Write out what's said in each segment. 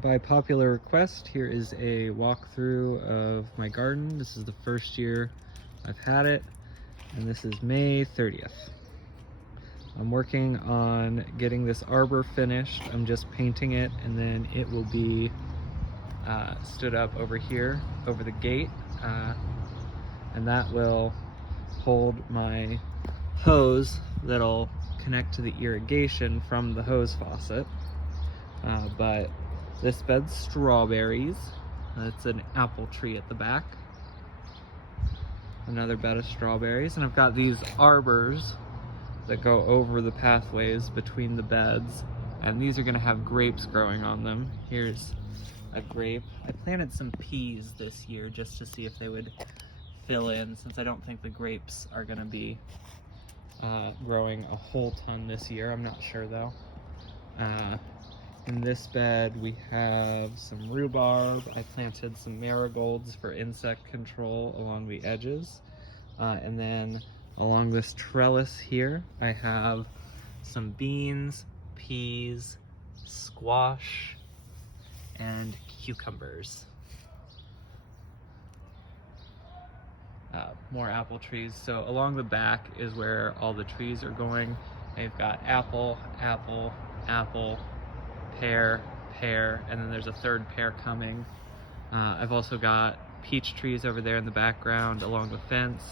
By popular request, here is a walkthrough of my garden. This is the first year I've had it, and this is May 30th. I'm working on getting this arbor finished. I'm just painting it, and then it will be stood up over here, over the gate, and that will hold my hose that'll connect to the irrigation from the hose faucet. But this bed's strawberries. It's an apple tree at the back. Another bed of strawberries. And I've got these arbors that go over the pathways between the beds. And these are gonna have grapes growing on them. Here's a grape. I planted some peas this year just to see if they would fill in, since I don't think the grapes are gonna be growing a whole ton this year. I'm not sure though. In this bed we have some rhubarb. I planted some marigolds for insect control along the edges. And then along this trellis here I have some beans, peas, squash, and cucumbers. More apple trees. So along the back is where all the trees are going. They've got apple, apple, apple, pear, pear, and then there's a third pear coming. I've also got peach trees over there in the background along the fence,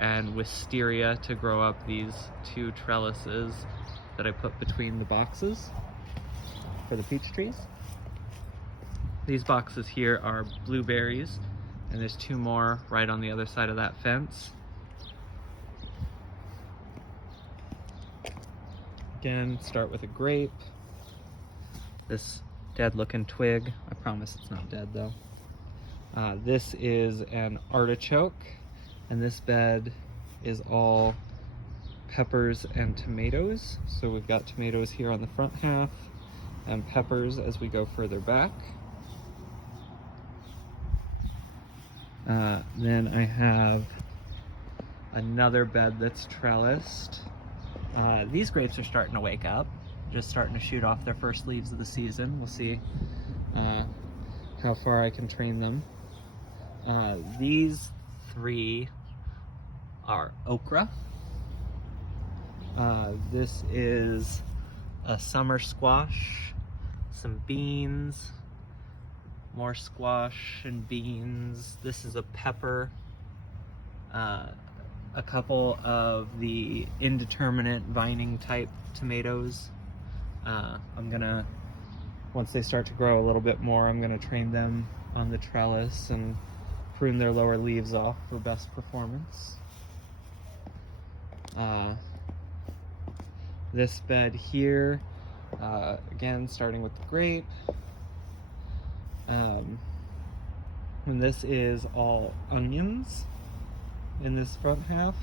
and wisteria to grow up these two trellises that I put between the boxes for the peach trees. These boxes here are blueberries, and there's two more right on the other side of that fence. Again, start with a grape. This dead looking twig, I promise it's not dead though. This is an artichoke, and this bed is all peppers and tomatoes. So we've got tomatoes here on the front half and peppers as we go further back. Then I have another bed that's trellised. These grapes are starting to wake up, just starting to shoot off their first leaves of the season. We'll see how far I can train them. These three are okra. This is a summer squash, some beans, more squash and beans. This is a pepper, a couple of the indeterminate vining type tomatoes. I'm gonna, once they start to grow a little bit more, I'm gonna train them on the trellis and prune their lower leaves off for best performance. This bed here, again starting with the grape. And this is all onions in this front half,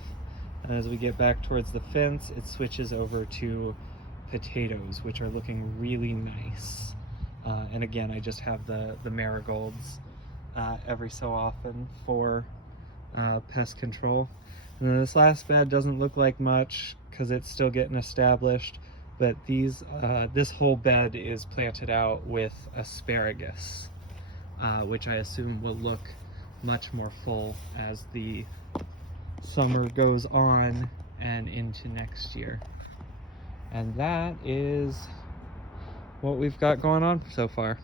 and as we get back towards the fence it switches over to potatoes, which are looking really nice. And again, I just have the marigolds every so often for pest control. And then this last bed doesn't look like much because it's still getting established, but this whole bed is planted out with asparagus, which I assume will look much more full as the summer goes on and into next year. And that is what we've got going on so far.